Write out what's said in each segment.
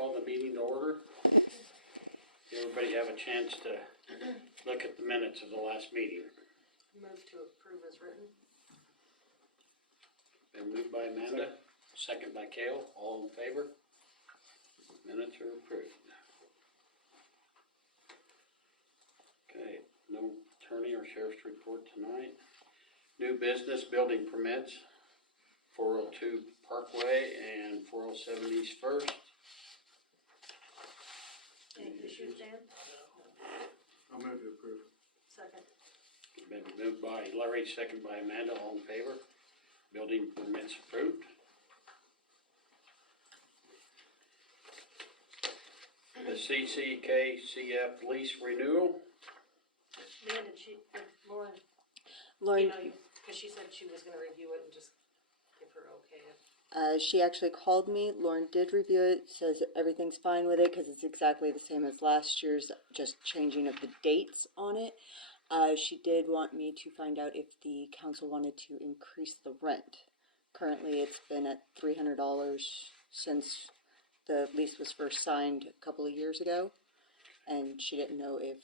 call the meeting to order. Everybody have a chance to look at the minutes of the last meeting. Move to approve as written. Been moved by Amanda, second by Cale, all in favor? Minutes are approved. Okay, no attorney or sheriff's report tonight. New business building permits, 402 Parkway and 407 East First. Any issues, Dan? I'll move to approve. Second. Been moved by Larry, second by Amanda, all in favor? Building permits approved. The CCKCF lease renewal. Dan, did Lauren, Lauren, because she said she was gonna review it and just give her okay. she actually called me. Lauren did review it, says everything's fine with it because it's exactly the same as last year's, just changing of the dates on it. She did want me to find out if the council wanted to increase the rent. Currently, it's been at $300 since the lease was first signed a couple of years ago. And she didn't know if,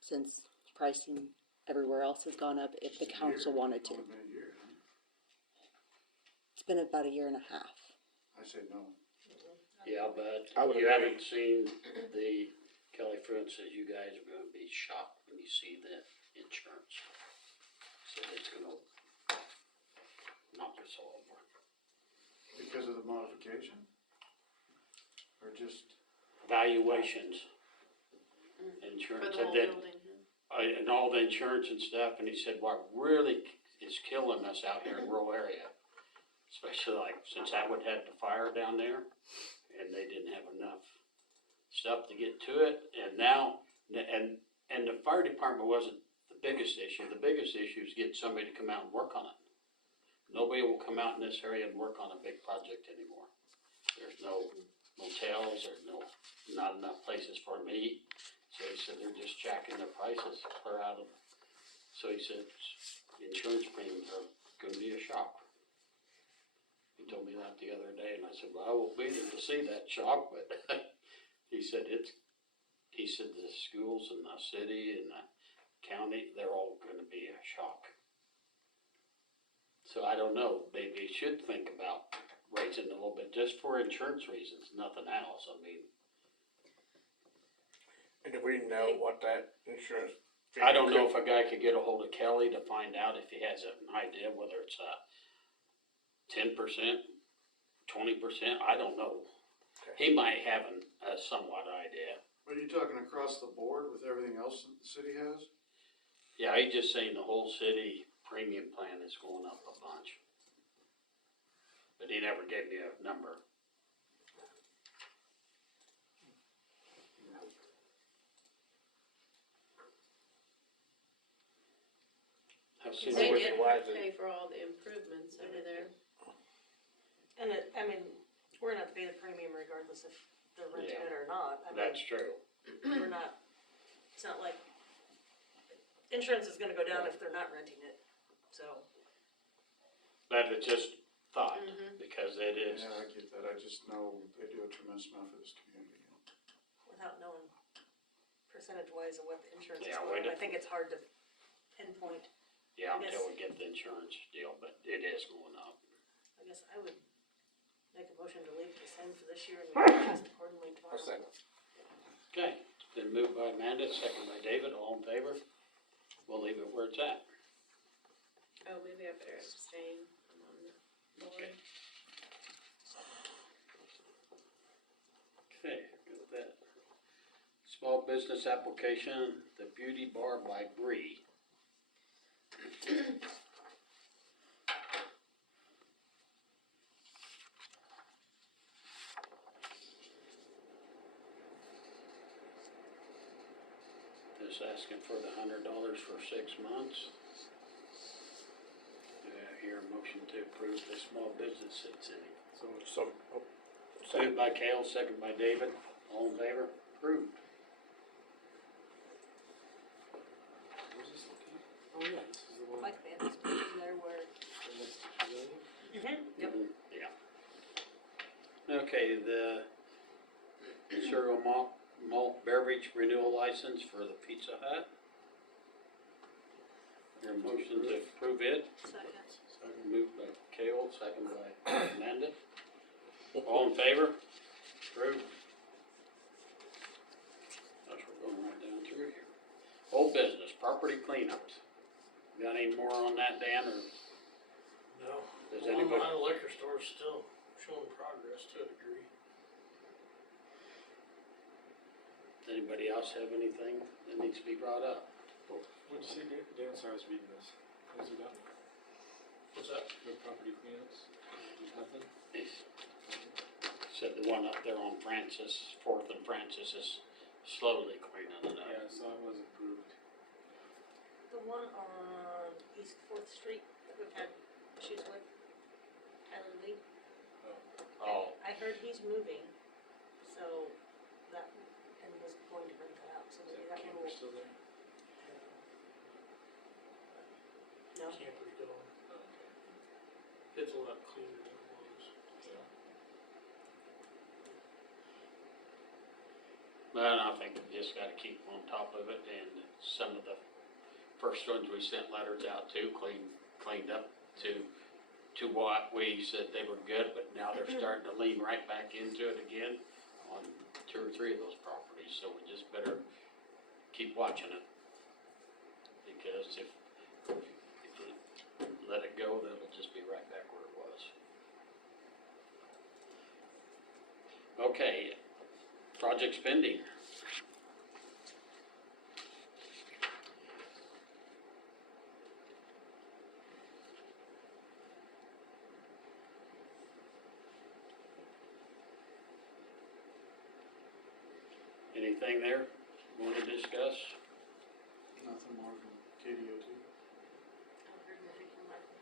since pricing everywhere else has gone up, if the council wanted to. Only been a year, huh? It's been about a year and a half. I say no. Yeah, but I would you agree. haven't seen the, Kelly Fruin says you guys are gonna be shocked when you see the insurance. So it's gonna knock us all over. Because of the modification? Or just, Valuations. For Insurance, the and whole then, building. and all the insurance and stuff, and he said, what really is killing us out here in rural area, especially like, since Atwood had the fire down there, and they didn't have enough stuff to get to it, and now, and the fire department wasn't the biggest issue. The biggest issue is getting somebody to come out and work on it. Nobody will come out in this area and work on a big project anymore. There's no motels, there's not enough places for them to eat. So he said they're just jacking their prices clear out of it. So he said insurance premiums are gonna be a shock. He told me that the other day, and I said, well, I won't be there to see that shock, but he said he said the schools and the city and the county, they're all gonna be a shock. So I don't know, maybe you should think about raising it a little bit, just for insurance reasons, nothing else, I mean. And do we know what that insurance? I don't know if a guy could get a hold of Kelly to find out if he has an idea whether it's 10%, 20%, I don't know. Okay. He might have a somewhat idea. are you talking across the board with everything else that the city has? Yeah, he's just saying the whole city premium plan is going up a bunch. But he never gave me a number. I've seen They it. did pay for all the improvements over there. And I mean, we're gonna have to pay the premium regardless if they're renting Yeah. it or not. I mean, That's true. we're not, it's not like, insurance is gonna go down if they're not renting it, so. That is just thought, Mhm. because it is, Yeah, I get that, I just know they do a tremendous amount for this community. Without knowing percentage-wise of what the insurance is Yeah, for, we I don't- think it's hard to pinpoint. yeah, I guess- until we get the insurance deal, but it is going up. I guess I would make a motion to leave it the same for this year and we can adjust accordingly tomorrow. I'll second. Okay, it's been moved by Amanda, second by David, all in favor? We'll leave it where it's at. Oh, maybe I better abstain. I'm on the board. Okay. Okay, good with that. Small business application, the Beauty Bar by Bree. Just asking for the $100 for 6 months. Do I hear a motion to approve the small business city? So, Moved by Cale, second by David, all in favor, approved. Where's this located? Oh, yeah, this is the one. Like the other station there where. next to Pavilion? Yep. Yeah. Okay, the Imperial Malt Beverage Renewal License for the Pizza Hut. Your motion to approve it, Second. moved by Kale, second by Amanda. All in favor? Approved. That's we're going right down through here. Old business, property cleanups. Got any more on that, Dan, or No. does The one anybody? behind the liquor store is still showing progress to a degree. Anybody else have anything that needs to be brought up? What'd you say, Dan, sorry, I was reading this. What's it got? What's that? No property cleanups? There's nothing? Said the one up there on Francis, Fourth and Francis is slowly cleaning it Yeah, up. I saw it was approved. The one on East Fourth Street that we've had issues with, Tyler Lee. Oh, I heard he's moving, so that, and was going to rent that out, so Is maybe that that camper one will. still there? No, Camper's gone. Oh, okay. It's a lot cleaner than it was. Yeah. well, I think we just gotta keep on top of it, and some of the first ones we sent letters out to, cleaned up to what we said they were good, but now they're starting to lean right back into it again on 2 or 3 of those properties, so we just better keep watching it. Because if you let it go, then it'll just be right back where it was. Okay, project spending. Anything there you wanna discuss? Nothing more from KDO2? I've heard nothing from Michael.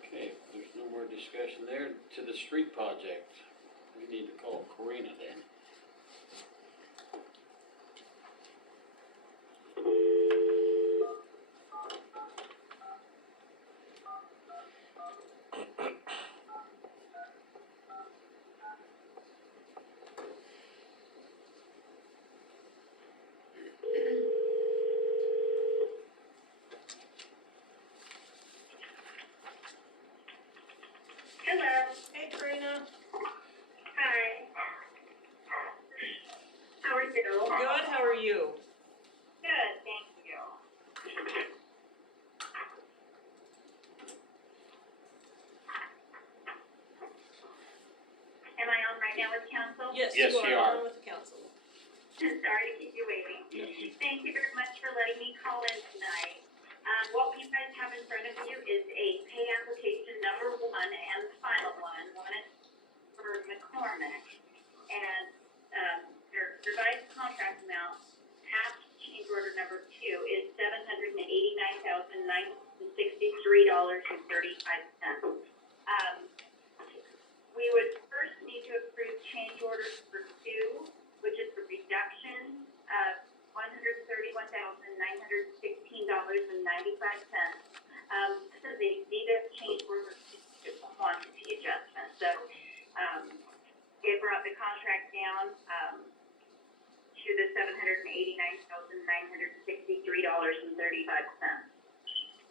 Okay, if there's no more discussion there, to the street project, we need to call Karina then. Hello. Hey Karina, Hi. How are you? good, how are you? Good, thank you. Am I on right now with council? Yes, Yes, you you are are. on with the council. Sorry to keep you waiting. Thank you very much for letting me call in tonight. What you guys have in front of you is a pay application number 1 and the final one. One is for McCormick. And, their revised contract amount, past change order number 2 is $789,963.35. We would first need to approve change orders for 2, which is the reduction of $131,916.95. This is a Vita change order quantity adjustment. So, it brought the contract down, to the $789,963.35.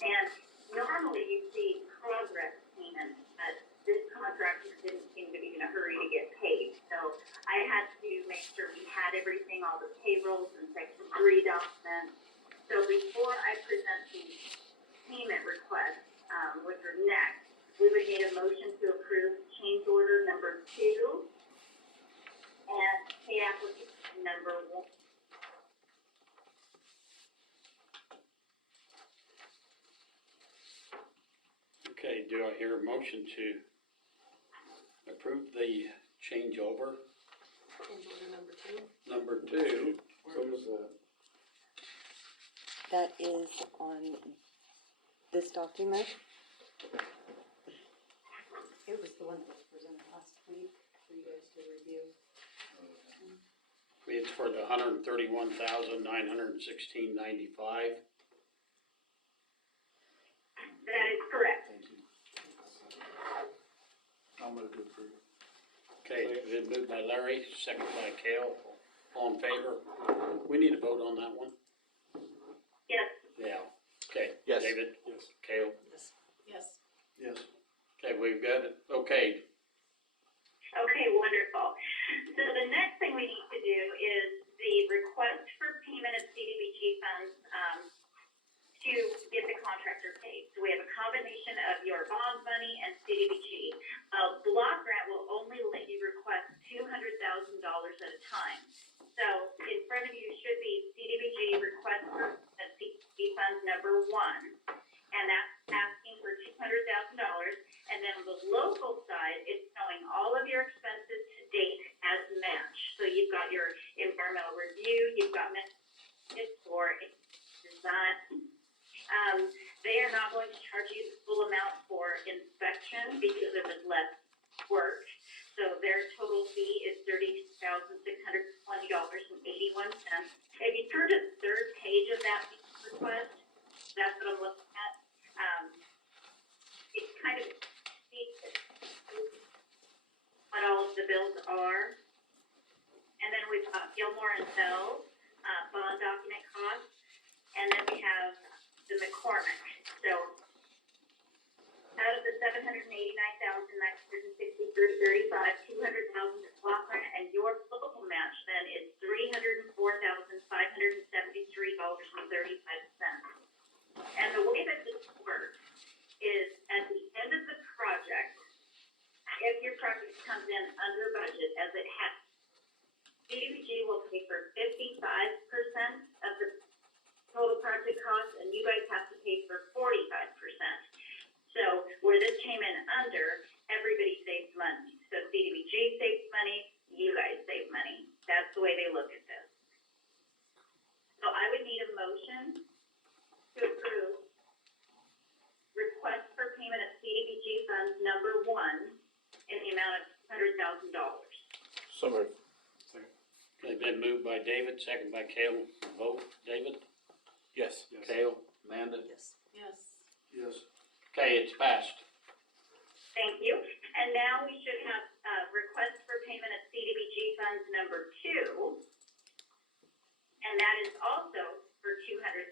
And normally you see progress payments, but this contractor didn't seem to be in a hurry to get paid. So I had to make sure we had everything, all the payrolls and section 3 documents. So before I present the payment request, which are next, we would need a motion to approve change order number 2 and pay application number 1. Okay, do I hear a motion to approve the changeover Change order number 2. number 2? Where was that? That is on this document. It was the one that was presented last week for you guys to review. It's for the $131,916.95. That is correct. Thank you. Okay, been moved by Larry, second by Cale, all in favor? We need a vote on that one? Yes, Yeah, okay. Yes. David, Yes. Cale, Yes. Yes. Yes. okay, we've got it, okay, okay, wonderful. So the next thing we need to do is the request for payment of CDBG funds, to get the contractor paid. So we have a combination of your bond money and CDBG. Block grant will only let you request $200,000 at a time. So in front of you should be CDBG request for CDBG funds number 1, and that's asking for $200,000. And then on the local side, it's showing all of your expenses to date as matched. So you've got your environmental review, you've got it's for design. They are not going to charge you the full amount for inspection because it was less work. So their total fee is $30,620.81. If you turn to the third page of that request, that's what I'm looking at. It's kind of what all of the bills are. And then we've got Gilmore and Fells, bond document costs, and then we have the McCormick. So out of the $789,963.35, $200,000 is block grant, and your local match then is $304,573.35. And the way that this works is at the end of the project, if your project comes in under budget, as it has, CDBG will pay for 55% of the total project cost, and you guys have to pay for 45%. So where this came in under, everybody saves money. So CDBG saves money, you guys save money. That's the way they look at this. So I would need a motion to approve request for payment of CDBG funds number 1 in the amount of $200,000. So moved. Second. okay, been moved by David, second by Cale, vote, David, Yes. Yes. Cale, Amanda, Yes. Yes. Yes. okay, it's passed. Thank you. And now we should have request for payment of CDBG funds number 2. And that is also for $200,000.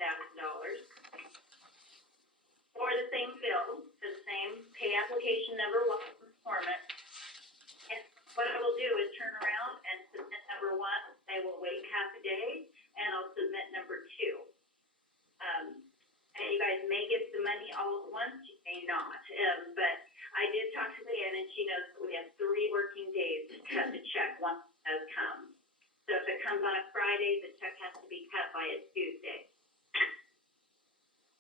For the same bill, for the same pay application number 1 from McCormick. And what I will do is turn around and submit number 1. I will wait half a day and I'll submit number 2. And you guys may get the money all at once, you may not. But I did talk to Leanne, and she knows that we have 3 working days to cut the check once it does come. So if it comes on a Friday, the check has to be cut by a Tuesday.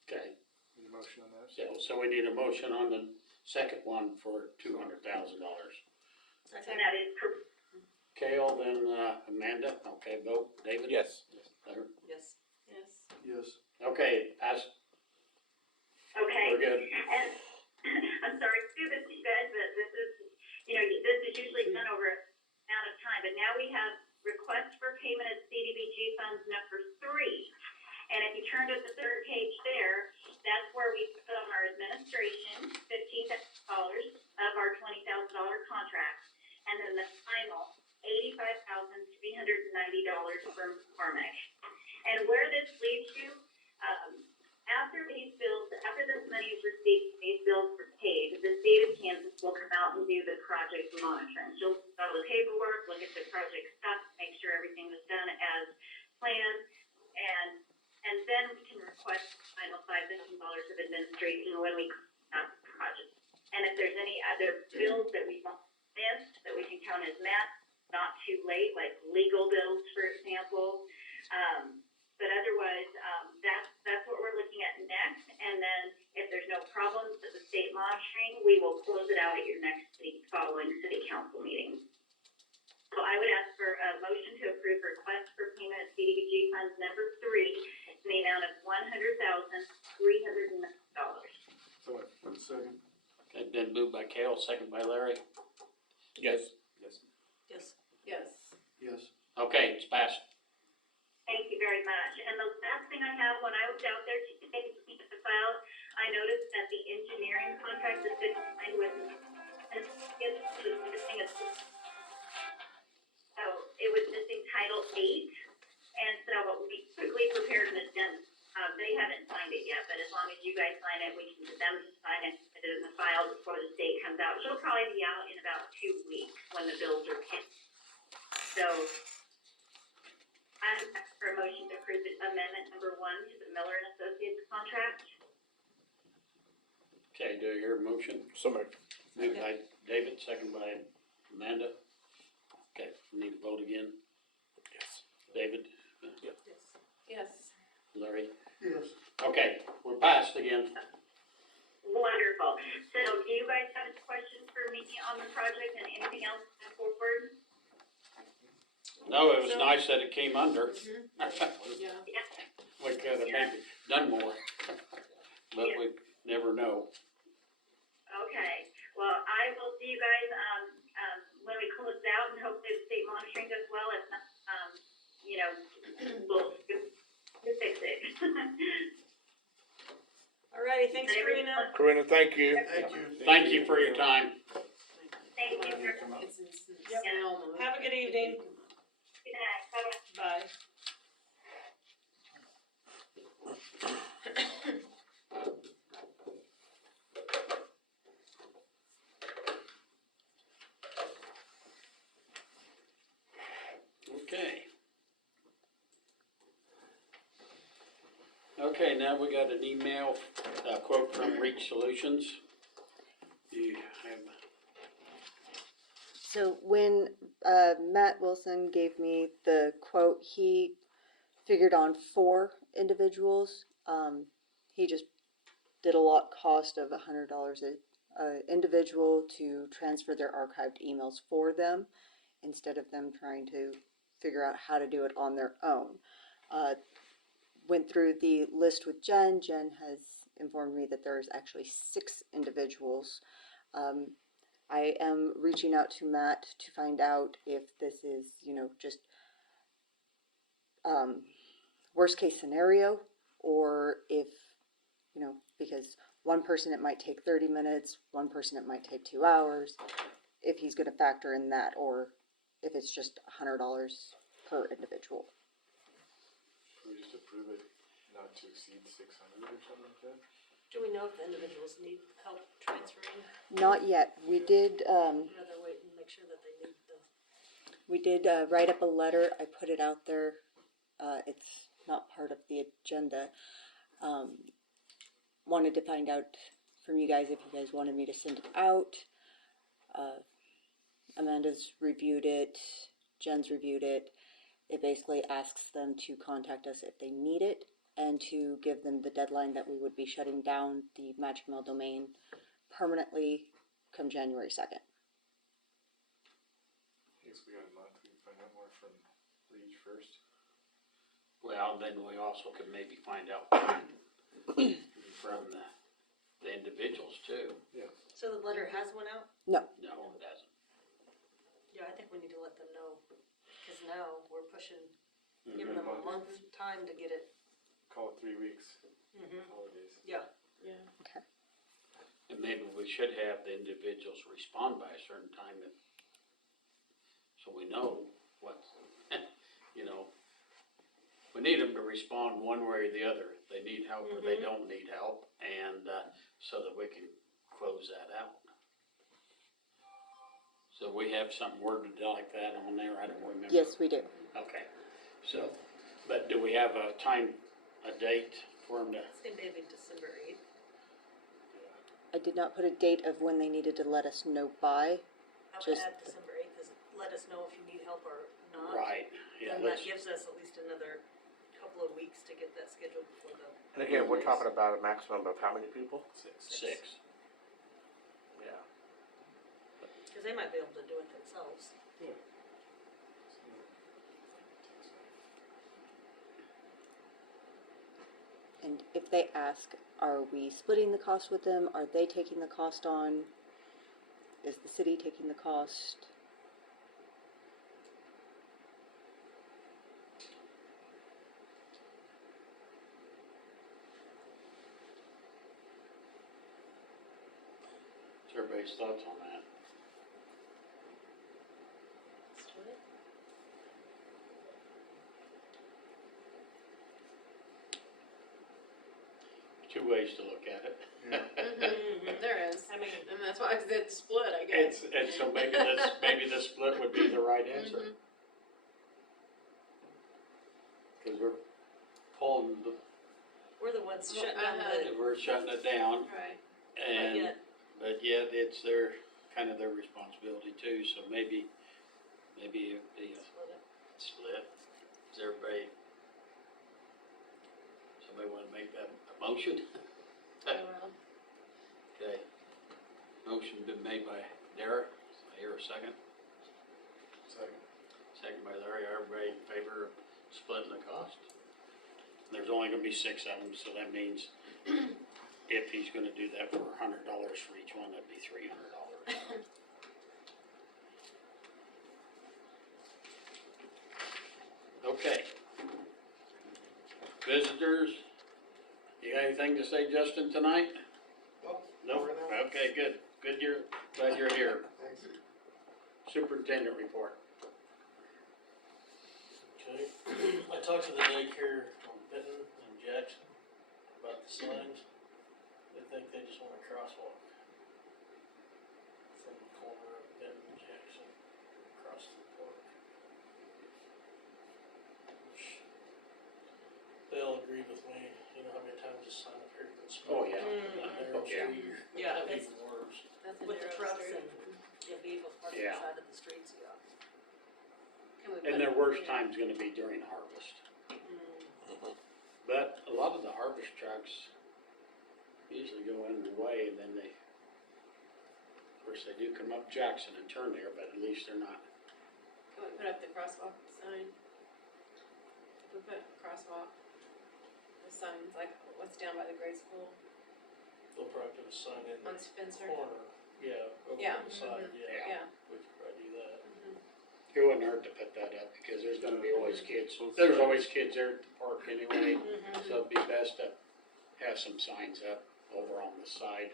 Okay, Any motion on that? so we need a motion on the second one for $200,000. And that is correct. Cale, then Amanda, okay, vote, David? Yes. Larry? Yes. Yes. Yes. Okay, passed, Okay? we're good. And I'm sorry to do this to you guys, but this is, this is usually done over an amount of time. But now we have request for payment of CDBG funds number 3. And if you turn to the third page there, that's where we put on our administration, $15,000 of our $20,000 contract. And then the final, $85,390 from McCormick. And where this leaves you, after these bills, after this money is received, these bills are paid, the state of Kansas will come out and do the project monitoring. She'll do all the paperwork, look at the project stuff, make sure everything was done as planned, and then we can request the final $5,000 of administration when we start the project. And if there's any other bills that we missed, that we can count as match, not too late, like legal bills, for example. But otherwise, that's what we're looking at next. And then if there's no problems with the state monitoring, we will close it out at your next following city council meeting. So I would ask for a motion to approve request for payment of CDBG funds number 3 in the amount of $100,300. So moved. Second. Okay, been moved by Cale, second by Larry. Yes. Yes. Yes. Yes. Yes. Okay, it's passed. Thank you very much. And the last thing I have, when I was out there today to keep the file, I noticed that the engineering contract that's been signed with, and it's the thing is the bills are paid. So, I'm asking for a motion to approve amendment number 1 to the Miller and Associates contract. Okay, do you hear a motion? So moved. Moved by David, second by Amanda. Okay, need to vote again. Yes. David, Yes. Larry? Yes. Okay, we're passed again. Wonderful. So, do you guys have any questions for me on the project and anything else going forward? No, it was nice that it came under. Yeah. We could have maybe done more, but we never know. Okay, well, I will see you guys, when we close out, and hopefully the state monitoring does well, if not, we'll fix it. Alrighty, thanks, Karina. Karina, thank you. Thank you. Thank you for your time. Thank you for, It's in Yep. Selma. Have a good evening. good night, bye-bye. Bye. Okay. Okay, now we got an email, quote from Reach Solutions. Do you have, So when Matt Wilson gave me the quote, he figured on 4 individuals. He just did a lot cost of $100 a individual to transfer their archived emails for them, instead of them trying to figure out how to do it on their own. Went through the list with Jen. Jen has informed me that there's actually 6 individuals. I am reaching out to Matt to find out if this is, just worst case scenario, or if, because one person it might take 30 minutes, one person it might take 2 hours, if he's going to factor in that, or if it's just $100 per individual. Should we just approve it not to exceed 600 or something like that? Do we know if the individuals need help transferring? Not yet. We did. Rather wait and make sure that they need the. We did write up a letter. I put it out there. It's not part of the agenda. Wanted to find out from you guys if you guys wanted me to send it out. Amanda's reviewed it. Jen's reviewed it. It basically asks them to contact us if they need it, and to give them the deadline that we would be shutting down the Magic Mail domain permanently come January 2nd. I guess we got a month, we can find out more from Reach first. well, then we also could maybe find out from the individuals too. So the letter has went out? No. No, it hasn't. Yeah, I think we need to let them know, cause now we're pushing, giving them a month's time to get it. Call it 3 weeks, Mm-hmm. holidays. Yeah. Yeah. And maybe we should have the individuals respond by a certain time if, so we know what, we need them to respond one way or the other. If they need help or they don't need help, and, so that we can close that out. So we have something worded like that on there, I don't remember. Yes, we do. Okay, so, but do we have a time, a date for them to? It's gonna be December 8th. I did not put a date of when they needed to let us know by. I would Just add December 8th, is let us know if you need help or not. Right, yeah, Then that let's, gives us at least another couple of weeks to get that scheduled before the. And again, we're talking about a maximum of how many people? 6. Yeah. Cause they might be able to do it themselves. Yeah. And if they ask, are we splitting the cost with them? Are they taking the cost on? Is the city taking the cost? What's everybody's thoughts on that? Let's do it. Two ways to look at it. There is. I mean, And that's why I said split, I guess. And so maybe this split would be the right answer. Mhm. Cause we're pulling the, We're the ones shutting I down had- the, we're shutting it down Right. and, but yet it's their, kind of their responsibility too, so maybe it'd be a split. Is everybody, somebody wanna make that a motion? I will. Okay. Motion been made by Derek, I hear a second. Second. Second by Larry, everybody in favor of splitting the cost? There's only gonna be 6 of them, so that means if he's gonna do that for $100 for each one, that'd be $300. Okay. Visitors, you got anything to say, Justin, tonight? No? Okay, good, glad you're here. Thanks. Superintendent report. Okay, I talked to the daycare on Benton and Jackson about the signs. They think they just want a crosswalk from the corner of Benton and Jackson across the park. Which they all agreed with me, you know how many times this sign up here has been split? Oh, yeah. There on Yeah. street, Yeah, that'd be it's- even worse. That's a with the narrow trucks street. and vehicles parked on Yeah. the side of the streets, yeah. Can we And put- their worst time's gonna be during harvest. But a lot of the harvest trucks usually go in the way and then they, of course, they do come up Jackson and turn there, but at least they're not. Can we put up the crosswalk sign? We put up a crosswalk, the signs like what's down by the grade school They'll probably put a sign in on the Spencer. corner, yeah, over Yeah, on the side, mhm, yeah, Yeah. we could probably do that. Mhm. It wouldn't hurt to put that up because there's gonna be always kids, there's always kids there at the park anyway. Mhm. So it'd be best to have some signs up over on the side.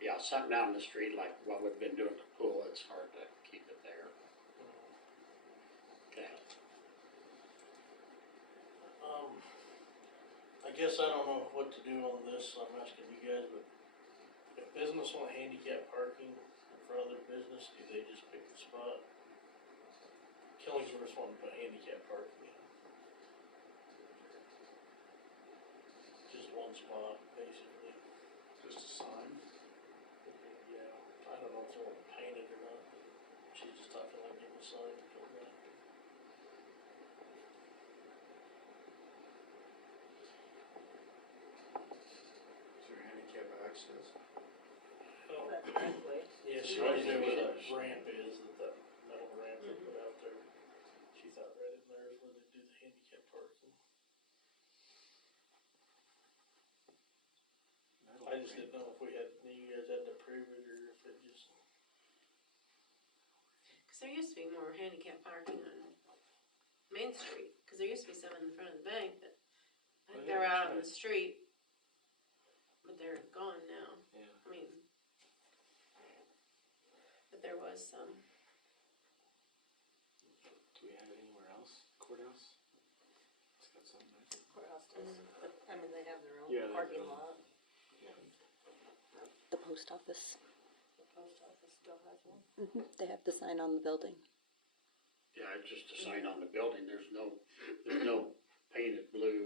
Yeah, something out in the street like what we've been doing at the pool, it's hard to keep it there. Okay. I guess I don't know what to do on this, I'm asking you guys, but if business want handicap parking for other business, do they just pick the spot? Killingsworth wanted to put handicap parking in. Just one spot, basically. Just a sign. Yeah, I don't know if they want to paint it or not, but she's just talking like give a sign to go back. Is there handicap access? That driveway. Yeah, she Yeah. wanted to know where that ramp is, that metal ramp they put out there. She thought right in there is where they do the handicap parking. I just didn't know if we had, you guys had to approve it or if it just, Cause there used to be more handicap parking on Main Street, cause there used to be some in the front of the bank, but I think Oh, they were yeah, out on the sure. street. But they're gone now, Yeah. I mean. But there was some. Do we have it anywhere else? Courthouse? It's got something nice. Courthouse does, but, I mean, they have their own Yeah, they parking do. lot. The post office, The post office still has one. they have the sign on the building. Yeah, it's just a sign on the building, there's no painted blue.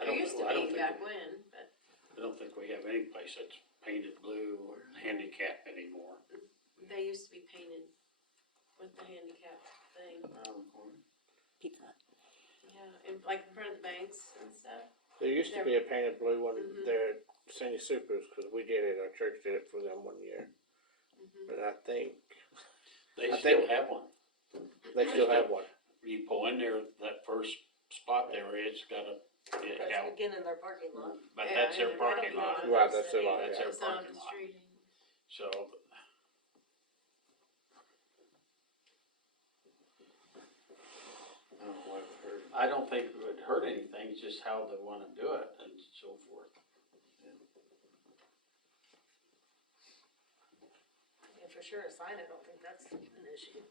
I There don't, used to I don't be think, back when, but I don't think we have any place that's painted blue or handicap anymore. they used to be painted with the handicap thing, Pizza Hut. yeah, and like in front of the banks and stuff. There used to be a painted blue one Mhm. there at Sandy Supers, cause we did it, our church did it for them one year. Mhm. But I think They I still think- have one. they still have one. You pull in there, that first spot there, it's got a, it, That's yeah, again in their parking lot. but Yeah, that's their and I don't parking know lot. that Right, there's that's their any- lot, That's yeah. their It's not on parking the lot. street. So, I don't think it would hurt anything, it's just how they wanna do it and so forth. And for sure, a sign, I don't think that's an issue.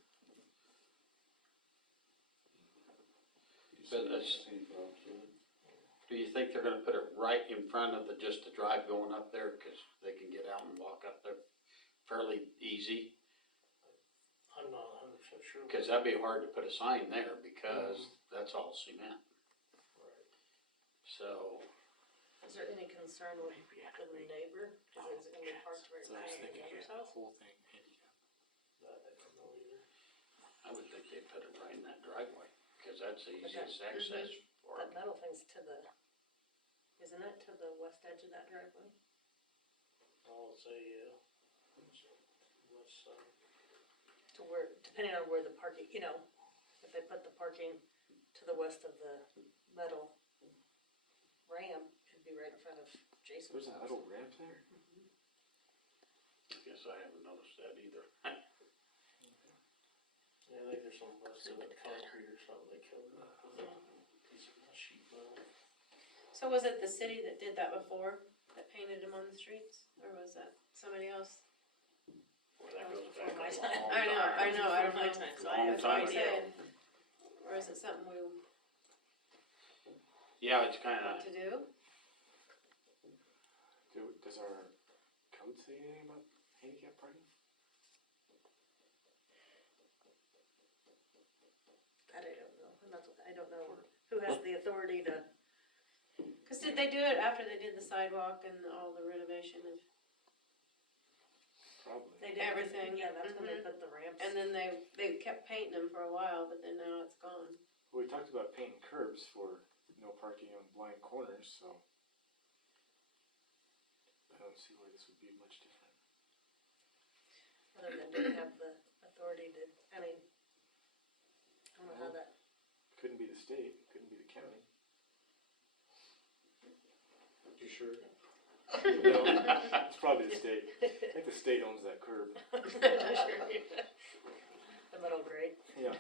But that's- Do you think they're gonna put it right in front of just the drive going up there, cause they can get out and walk up there fairly easy? I'm not 100% sure. Cause that'd be hard to put a sign there, because that's all cement, Right. so. Is there any concern with the neighbor? Is it gonna be parked right So I was by the thinking, neighbor's yeah, the house? whole thing handicap. I don't know either. I would think they'd put it right in that driveway, cause that's the But that- easiest access for That it. metal thing's to the, isn't it to the west edge of that driveway? I'll say, yeah. West side. To where, depending on where the parking, you know, if they put the parking to the west of the metal ramp, it'd be right in front of Jason's There's a house. metal ramp there? I guess I haven't noticed that either. Yeah, I think there's some busted up concrete or something they covered up with a piece of sheet metal. So was it the city that did that before, that painted them on the streets, or was that somebody else? Boy, that goes Before back my a time. long I know, time. I know, I don't Before my know. time, so Long I have That's what time I'm no idea. saying. Or is it something we Yeah, it's kinda, want to do? Does our code say anything about handicap parking? That I don't know, and that's, I don't know who has the authority to, Cause did they do it after they did the sidewalk and all the renovation of, Probably. they did Everything. Yeah, that's when they Mhm. put the ramps. and then they kept painting them for a while, but then now it's gone. Well, we talked about painting curbs for no parking on blind corners, so I don't see why this would be much different. Other than do they have the authority to, I mean, I don't know how that, Couldn't be the state, couldn't be the county. You sure? No, it's probably the state. I think the state owns that curb. the metal grate. Yeah,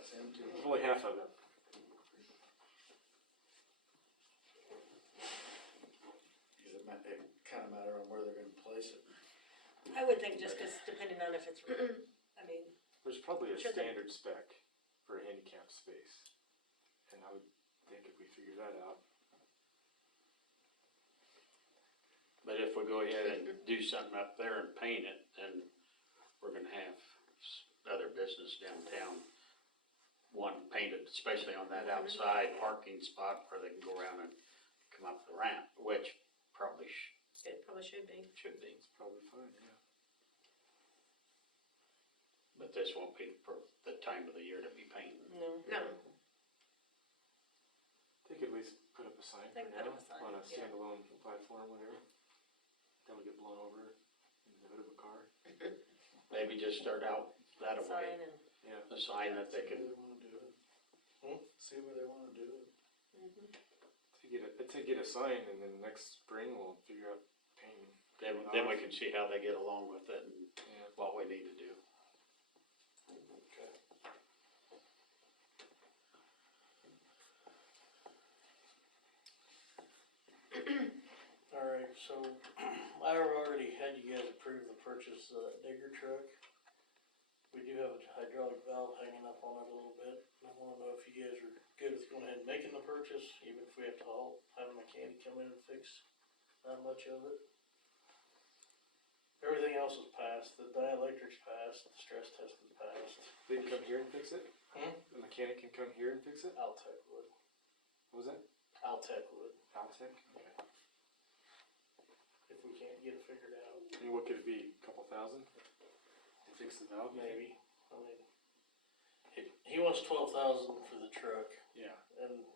Sam too. only half of it. It kinda matter on where they're gonna place it. I would think just cause depending on if it's, I mean, There's probably a Sure they- standard spec for a handicap space. And I would think if we figure that out, but if we go ahead and do something up there and paint it, then we're gonna have other business downtown. One painted, especially on that outside parking spot where they can go around and come up the ramp, which probably It probably should be. should be. it's probably fine, yeah. But this won't be for the time of the year to be painting. no. No, They could at least put up a sign They for can put now, up a sign, on a yeah. standalone platform, whatever. That'll get blown over in the hood of a car. Maybe just start out that way, Sign and, Yeah, a sign that they See can, where they wanna do it. See where they wanna do it. to get a sign and then next spring we'll figure out painting. then we can see how they get along with it and Yeah. what we need to do. Okay. Alright, so I already had you guys approve the purchase of that digger truck. We do have a hydraulic valve hanging up on it a little bit. I wanna know if you guys are good with going ahead and making the purchase, even if we have to have a mechanic come in and fix that much of it. Everything else is passed, the dielectric's passed, the stress test is passed. They can come here and fix it? Hmm? The mechanic can come here and fix it? Altech would. What was that? Altech would, Altech? Okay. if we can't get it figured out. I mean, what could it be, a couple thousand? To fix the valve? you think? Maybe, I mean, he wants 12,000 for the truck, Yeah. and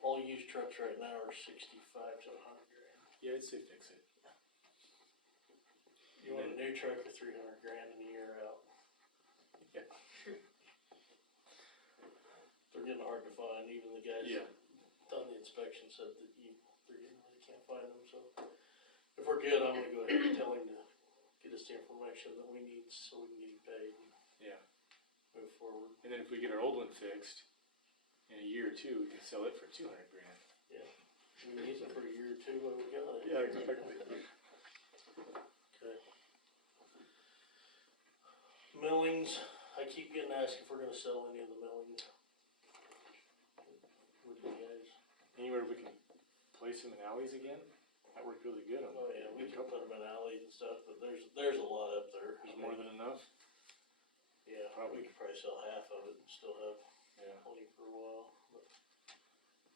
all used trucks right now are 65 to 100 grand. Yeah, I'd say fix it. You want a new truck for 300 grand in a year out. Yeah. They're getting hard to find, even the guys Yeah. that done the inspection said that they can't find them, so. If we're good, I'm gonna go ahead and tell him to get us the information that we need so we can get him paid and Yeah. move forward. And then if we get our old one fixed, in a year or two, we can sell it for 200 grand. Yeah, we can use it for a year or two while we got it. Yeah, exactly. Okay. Millings, I keep getting asked if we're gonna sell any of the millings. What do you guys? Anywhere we can place them in alleys again? That worked really good on Oh, yeah, we a can couple. put them in alleys and stuff, but there's a lot up there. There's more than enough? Yeah, Probably. we could probably sell half of it and still have Yeah. plenty for a while. But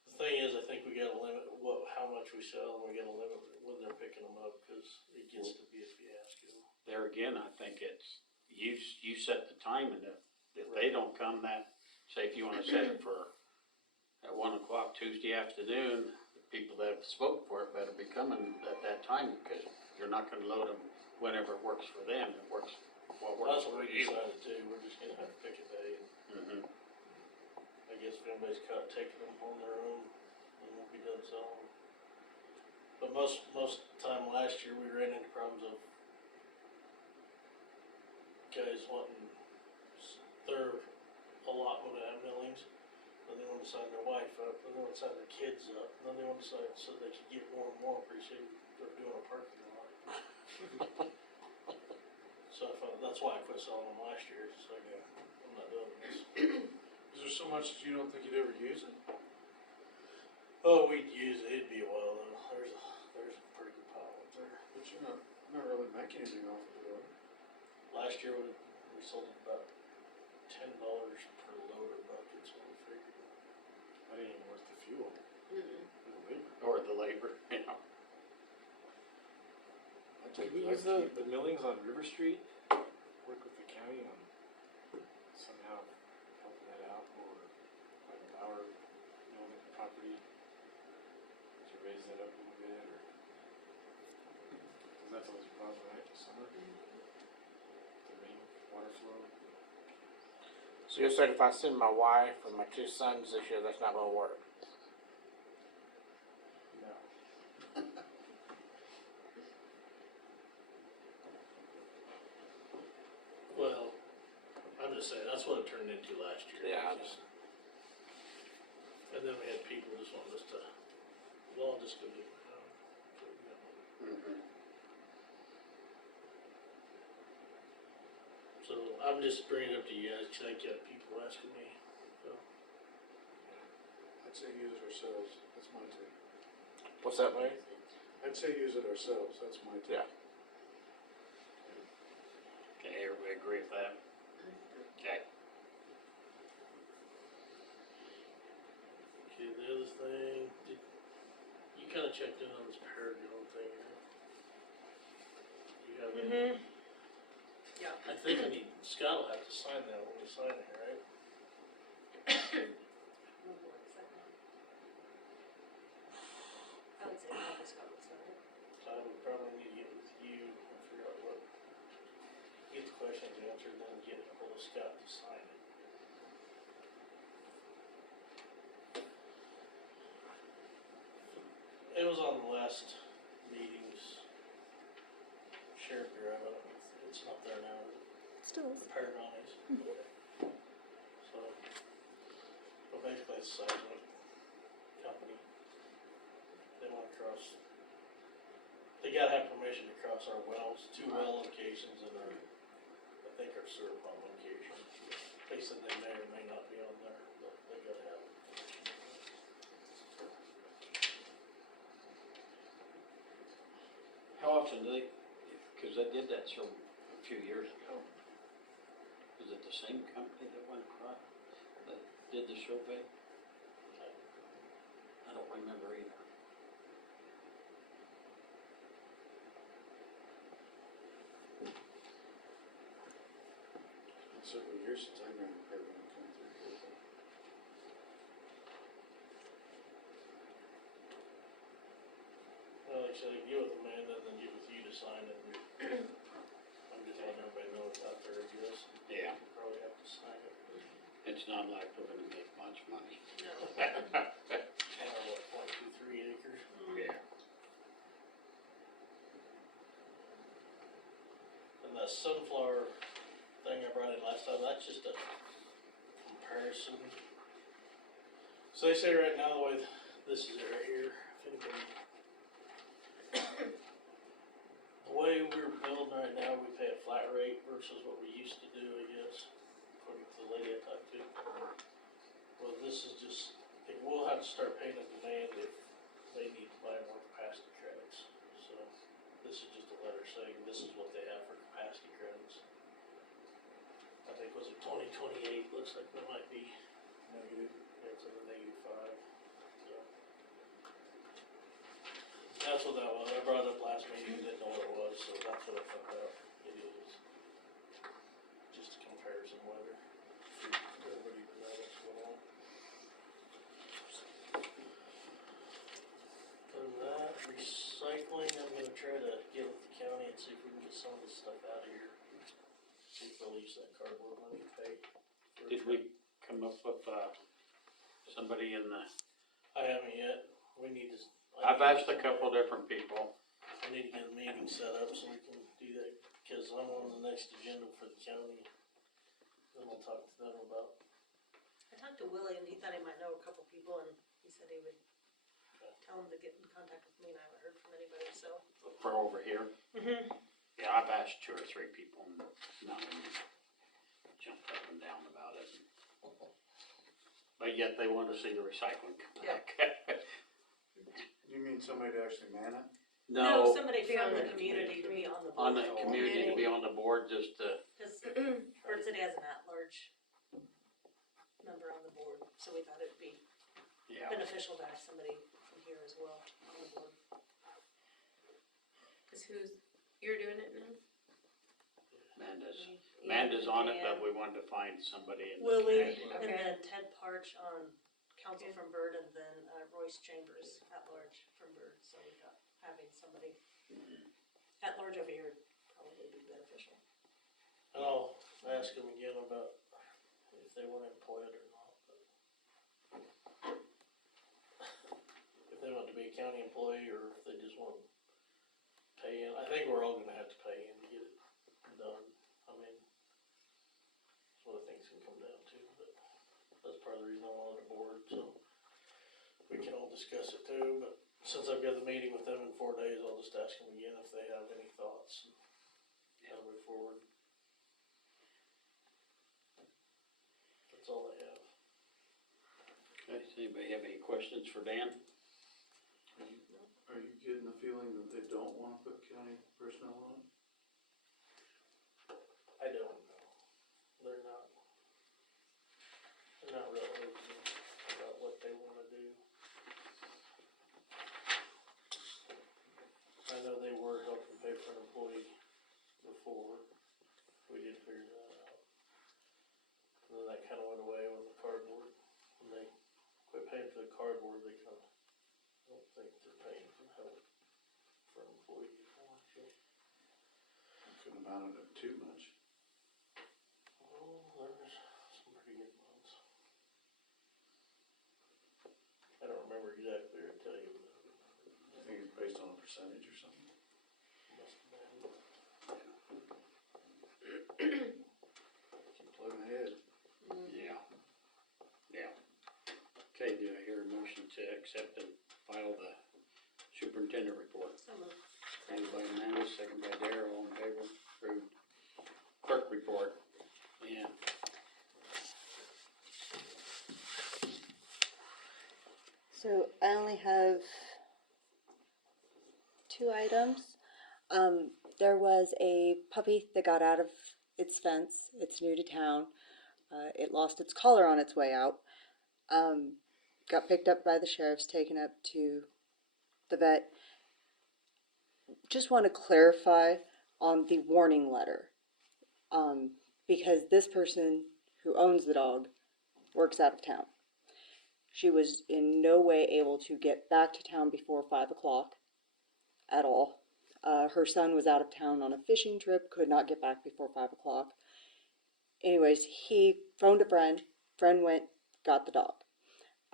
the thing is, I think we gotta limit how much we sell, and we gotta limit when they're picking them up, cause it gets to be a fiasco. There again, I think it's, you set the time, and if they don't come that, say if you wanna set it for at 1 o'clock Tuesday afternoon, the people that have spoke for it better be coming at that time, because you're not gonna load them whenever it works for them, it works, what Well, works that's what for we you. decided too, we're just gonna have to pick a day, and Mhm. I guess if anybody's caught taking them on their own, then we'll be done selling them. But most time last year, we ran into problems of guys wanting their allotment at Millings, then they want to sign their wife up, then they want to sign their kids up, and then they want to sign so they can get more and more, pretty soon they're doing a parking lot. So that's why I quit selling them last year, it's like, I'm not doing this. Is there so much that you don't think you'd ever use it? Oh, we'd use it, it'd be a while though, there's a pretty good pile up there. But you're not really making anything off of it, Last year, we sold about $10 per load of buckets, what we figured. That ain't even worth the fuel. Mm-mm. The labor. Or the labor, you know. Could we use the millings on River Street? Work with the county on somehow helping that out, or like our milling property to raise that up a little bit, or? Cause that's always a problem, right, the summer? The rain, water flow. So you said if I send my wife and my 2 sons this year, that's not gonna work? No. Well, I'm just saying, that's what it turned into last year. Yeah, And then we had people just wanting us to, well, I'll just go do it. Mhm. So I'm just bringing it up to you guys, cause I get people asking me, so. I'd say use it ourselves, that's my take. What's that, Larry? I'd say use it ourselves, that's my take. Yeah. Okay, everybody agree with that? Okay. Okay, the other thing, you kinda checked in on this Paragon thing, right? You have any? Yeah. I think Scott will have to sign that when we sign it, right? I would say probably Scott would sign it. So I would probably need to get with you and figure out what, get the questions answered, and then get a hold of Scott to sign it. It was on the last meeting's shared drive, I don't know, it's not there now, is it? Still is. The Paragon is. So, but basically it's a seismic company. They wanna cross, they gotta have permission to cross our wells, 2 well locations and our, I think our sewer pump location. They said they may or may not be on there, but they gotta have it. How often do they, cause they did that so, a few years ago. Was it the same company that went across, that did the survey? I don't remember either. It's several years since I ran a program come through here. Well, like I said, get with Amanda and then get with you to sign it. I'm just letting everybody know it's out there, I guess. Yeah. You probably have to sign it. It's not like we're gonna make much money. No. On our, what, 0.23 acres? Yeah. And the sunflower thing I brought in last time, that's just a comparison. So they say right now, the way, this is it right here, if anybody. The way we're building right now, we pay a flat rate versus what we used to do, I guess, according to the lady I talked to. Well, this is just, I think we'll have to start paying a demand if they need to buy more capacity credits. So this is just a letter saying this is what they have for capacity credits. I think was it 2028, looks like there might be Negative. it's in the -5, so. That's what that was, I brought it up last meeting, didn't know what it was, so that's what I found out it is. Just a comparison whether, for everybody to know what's going on. Other than that, recycling, I'm gonna try to get with the county and see if we can get some of this stuff out of here. See if they'll use that cardboard money to pay. for Did we come up with, somebody in the, I haven't yet, we need to. I've asked a couple different people. I need to get a meeting set up so we can do that, cause I'm on the next agenda for the county. Then I'll talk to them about, I talked to Willie and he thought he might know a couple people and he said he would tell him to get in contact with me and I haven't heard from anybody, so. For over here. Yeah, I've asked 2 or 3 people, and none of them jumped up and down about it. But yet they want to see the recycling come back. You mean somebody to actually man it? No, No, somebody Be on from the the community to be on the on board. the community to be on the board, just to, Cause Bird City has an at-large member on the board, so we thought it'd be yeah. beneficial to have somebody from here as well on the board. Cause you're doing it now? Amanda's on it, but we wanted to find somebody in the Willie, community. and Okay. then Ted Parch on council from Bird, and then Royce Chambers at-large from Bird, so we thought having somebody at-large over here would probably be beneficial. and I'll ask them again about if they wanna employ it or not, but. If they want to be a county employee or if they just want to pay in, I think we're all gonna have to pay in to get it done. I mean, that's what things can come down to, but that's part of the reason I'm on the board, so. We can all discuss it too, but since I've got the meeting with them in 4 days, I'll just ask them again if they have any thoughts and how to move forward. That's all I have. Okay, does anybody have any questions for Dan? Are you getting the feeling that they don't wanna put county personnel on it? I don't know. They're not real open about what they wanna do. I know they were helping pay for an employee before, we did figure that out. And then that kinda went away when the cardboard, when they quit paying for the cardboard, they kinda, I don't think they're paying for help for an employee anymore, so. Couldn't amount it to too much. Oh, there's some pretty good ones. I don't remember exactly, or tell you, but I think it's based on a percentage or something. it must have been. Keep plugging ahead. Yeah. Yeah. Okay, do I hear a motion to accept and file the superintendent report? So moved. Moved by Amanda, second by Darrell, all in favor, approved. Clerk report, yeah. So I only have 2 items. There was a puppy that got out of its fence. It's new to town. It lost its collar on its way out. Got picked up by the sheriffs, taken up to the vet. Just want to clarify on the warning letter. Because this person who owns the dog works out of town. She was in no way able to get back to town before 5 o'clock at all. Her son was out of town on a fishing trip, could not get back before 5 o'clock. Anyways, he phoned a friend. Friend went, got the dog.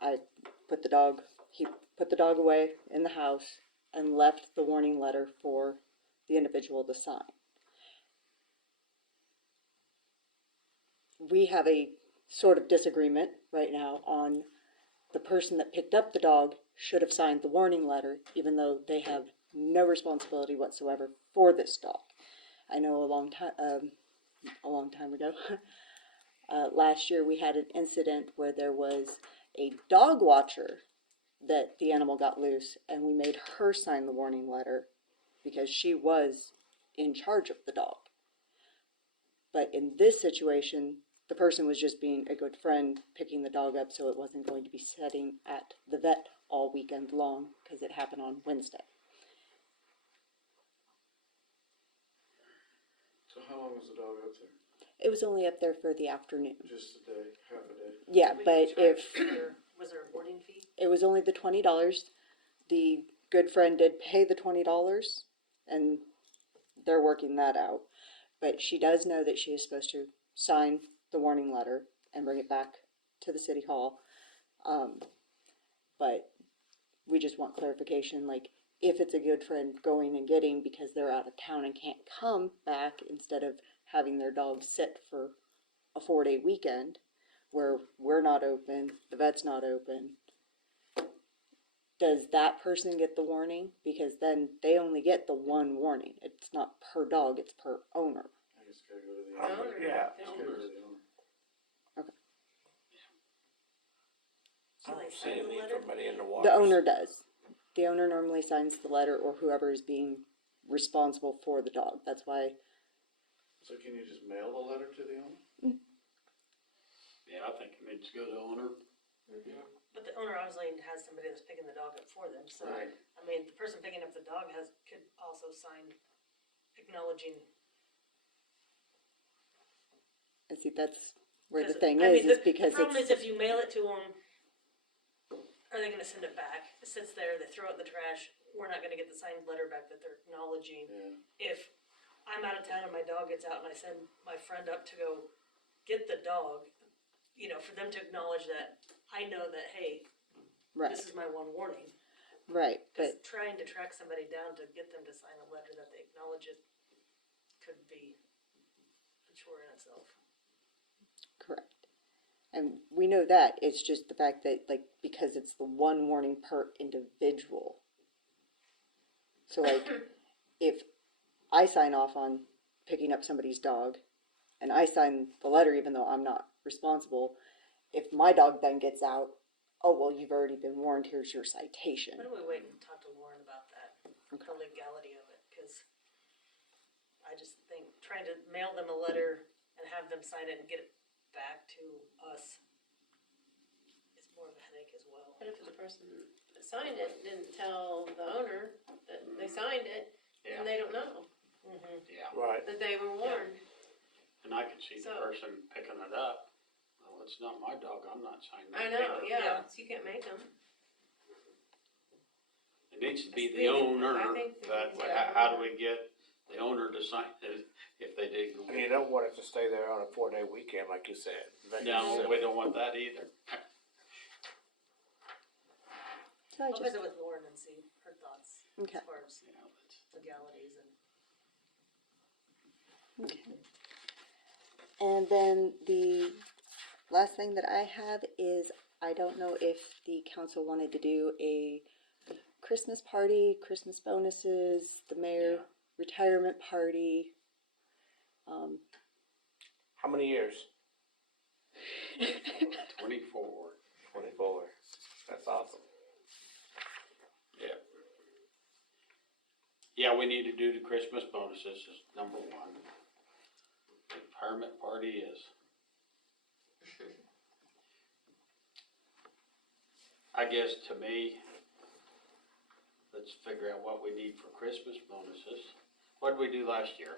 He put the dog away in the house and left the warning letter for the individual to sign. We have a sort of disagreement right now on the person that picked up the dog should have signed the warning letter, even though they have no responsibility whatsoever for this dog. I know a long time ago, last year we had an incident where there was a dog watcher that the animal got loose, and we made her sign the warning letter because she was in charge of the dog. But in this situation, the person was just being a good friend, picking the dog up, so it wasn't going to be sitting at the vet all weekend long, because it happened on Wednesday. So how long was the dog up there? It was only up there for the afternoon. Just a day, half a day? Yeah, Did we but charge if, for- Was there a boarding fee? it was only the $20, the good friend did pay the $20, and they're working that out. But she does know that she is supposed to sign the warning letter and bring it back to the city hall. But we just want clarification, like, if it's a good friend going and getting because they're out of town and can't come back, instead of having their dog sit for a 4-day weekend where we're not open, the vet's not open, does that person get the warning? Because then they only get the one warning. It's not per dog, it's per owner. I guess gotta go to the owner. Yeah. Gotta go to the owner. I don't see a need for money in the water. The owner does. The owner normally signs the letter, or whoever is being responsible for the dog. That's why, So can you just mail the letter to the owner? Yeah, I think it needs to go to owner. But the owner obviously has somebody that's picking the dog up for them, so, Right. I mean, the person picking up the dog could also sign acknowledging. and see, that's where the 'Cause, thing I mean, is the because problem is it's, if you mail it to them, are they gonna send it back? It sits there, they throw it in the trash, we're not gonna get the signed letter back that they're acknowledging. Yeah. If I'm out of town and my dog gets out and I send my friend up to go get the dog, you know, for them to acknowledge that, I know that, hey, right, this is my one warning. right, Cause but, trying to track somebody down to get them to sign a letter that they acknowledge it could be a chore in itself. correct. And we know that, it's just the fact that, like, because it's the one warning per individual. So like, if I sign off on picking up somebody's dog, and I sign the letter even though I'm not responsible, if my dog then gets out, oh, well, you've already been warned, here's your citation. Why don't we wait and talk to Lauren about that, the legality of it, cause I just think trying to mail them a letter and have them sign it and get it back to us is more of a headache as well. But if the person that signed it didn't tell the owner that they signed it, Yeah, then they don't know Mm-hmm. yeah. Right. that they were warned. And I could see the So- person picking it up. Well, it's not my dog, I'm not signing I that know, paper. yeah, so you can't make them. It needs to be I the think- owner, I think the- but yeah. how do we get the owner to sign it if they did? And you don't want it to stay there on a 4-day weekend, like you said. No, we don't want that either. So I I'll just, visit with Lauren and see her thoughts Okay. as far as You know, it's- legalities and. and then the last thing that I have is, I don't know if the council wanted to do a Christmas party, Christmas bonuses, the mayor Yeah. retirement party. How many years? 24. 24. That's awesome. Yeah. Yeah, we need to do the Christmas bonuses is number one. The retirement party is. I guess to me, let's figure out what we need for Christmas bonuses. What did we do last year?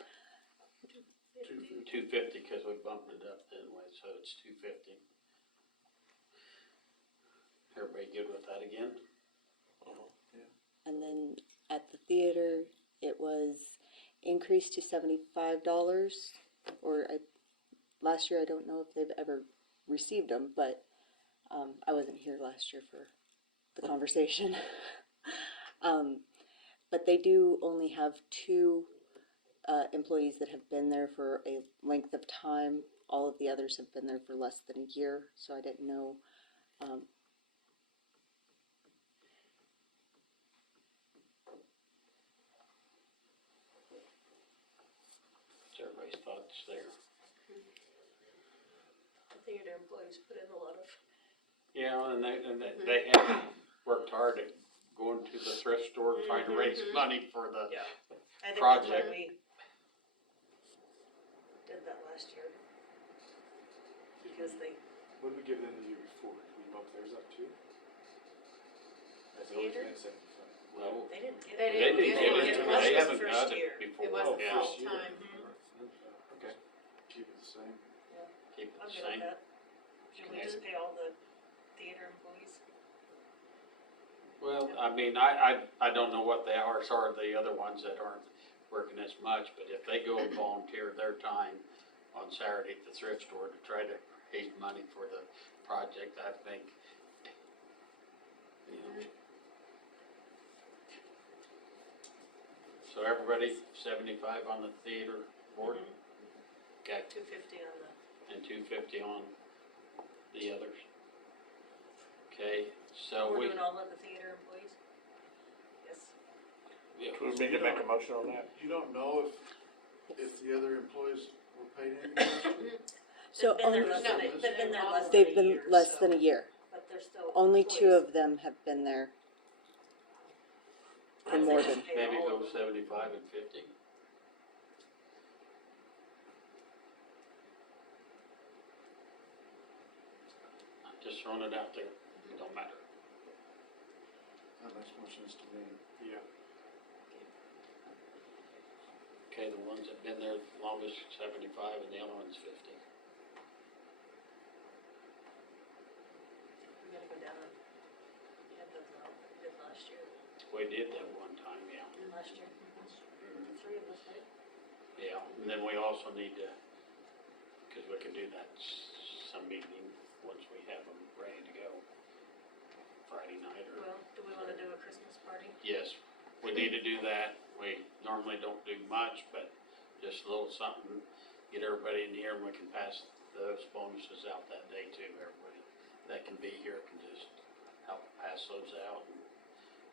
250, cause we bumped it up, didn't we? So it's 250. Everybody good with that again? And then at the theater, it was increased to $75, or last year, I don't know if they've ever received them, but, I wasn't here last year for the conversation. But they do only have 2, employees that have been there for a length of time. All of the others have been there for less than a year, so I didn't know, Everybody's thoughts there. The theater employees put in a lot of. Yeah, and they have, worked hard at going to the thrift store, trying to raise money for the, Yeah. I think that's Project. why we did that last year. Because they, What did we give them the year before? Did we bump theirs up too? That's always Theater? been 75. well, they didn't get They it. they didn't didn't give get it it. to It me, was they just haven't first got year. it before. It wasn't Yeah. full time. Okay. Keep it the same. Keep it I'm the good with same. that. Should we Okay. just pay all the theater employees? Well, I mean, I don't know what the hours are, the other ones that aren't working as much, but if they go and volunteer their time on Saturday at the thrift store to try to raise money for the project, I think, you know. So everybody 75 on the theater board? Okay, 250 on the, and 250 on the others. Okay, so we're we, doing all of the theater employees? Yes. yeah, Do we need to make a motion on that? You don't know if the other employees were paid anything? So They've been there only, less No, than, they've been there less than they've a been year, less so- than a year. But they're still Only two employees. of them have been there for I'd say more just than. pay maybe all go of them. 75 and 50. I'm just throwing it out there, it don't matter. That makes more sense to me. Yeah. Okay, the ones that been there the longest, 75, and the other one's 50. We gotta go down and have those out, we did last year, We did that one time, yeah. last year. The three of us, right? Yeah, and then we also need to, because we can do that some evening, once we have them ready to go. Friday night or, Well, do we wanna do a Christmas party? yes, we need to do that. We normally don't do much, but just a little something, get everybody in here and we can pass those bonuses out that day too. Everybody that can be here can just help pass those out.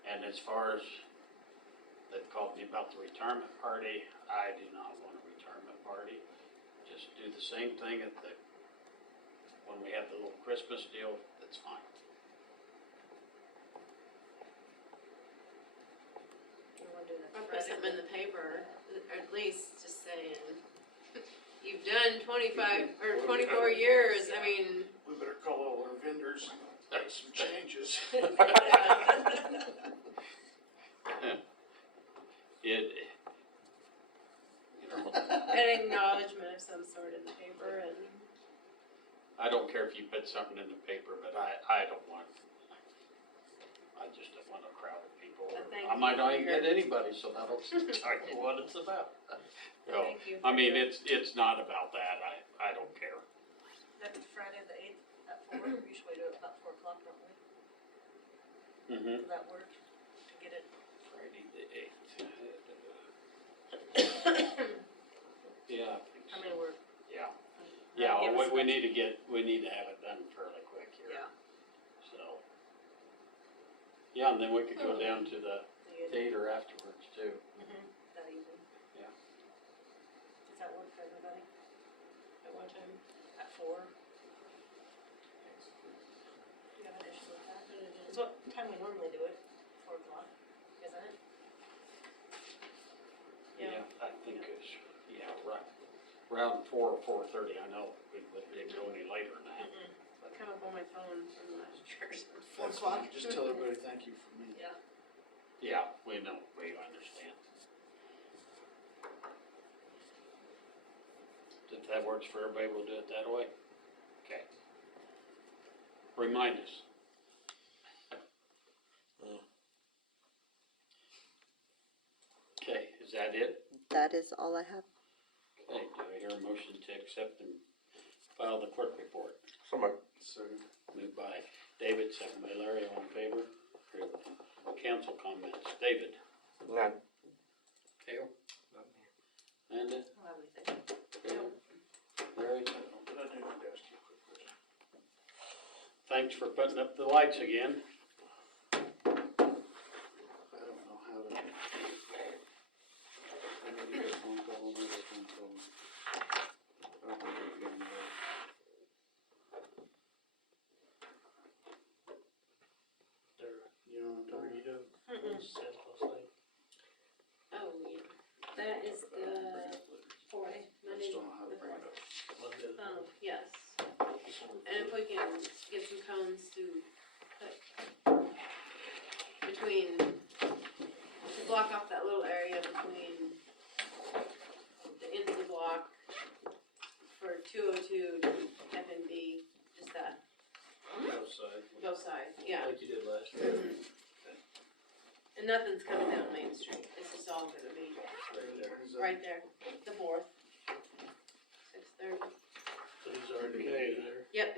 And as far as, they called me about the retirement party, I do not want a retirement party. Just do the same thing at the, when we have the little Christmas deal, that's fine. We wanna do that I'll put Friday? something in the paper, or at least just saying, you've done 25 or 24 years, I mean, We better call all our vendors and make some changes. It, you know, an acknowledgement of some sort in the paper and. I don't care if you put something in the paper, but I don't want, I just don't want a crowd of people. But thank I might you not for even your- get anybody, so that'll tell you what it's about. So, Thank you I for mean, your- it's not about that, I don't care. That's Friday the 8th at 4, we usually do it about 4 o'clock, don't we? Mm-hmm. Does that work, to get it? Friday the 8th. Yeah, I think I so. mean, we're. Yeah, that'll yeah, give us we enough- need to get, we need to have it done fairly quick here. Yeah. So. Yeah, and then we could go down to the The theater afterwards too. that evening. Yeah. Does that work for everybody? At one time. At 4? Do you have an issue with that? It's what time we normally do it, 4 o'clock, isn't it? Yeah. I think it's, yeah, right, around 4 or 4:30, I know, we didn't go any later than that. What come up on my phone from last year? 4 o'clock? Just tell everybody thank you from me. Yeah. Yeah, we know, we understand. If that works for everybody, we'll do it that way. Okay. Remind us. Okay, is that it? That is all I have. Okay, do I hear a motion to accept and file the clerk report? Somebody, So, Moved by David, second by Larry, all in favor? Council comments, David? none. Cale? Amanda? I'll have anything. Bill? Larry? but I do need to ask you a quick question. Thanks for putting up the lights again. I don't know how to. I know you got a phone call, I got a phone call. I don't know how to get involved. between, to block off that little area between the end of the block for 202 to F and B, just that, Outside, both sides, yeah. like you did last year. Mhm. And nothing's coming down Main Street, it's just all gonna be Right there. right there, the 4th, 6:30. So he's already paid there. Yep,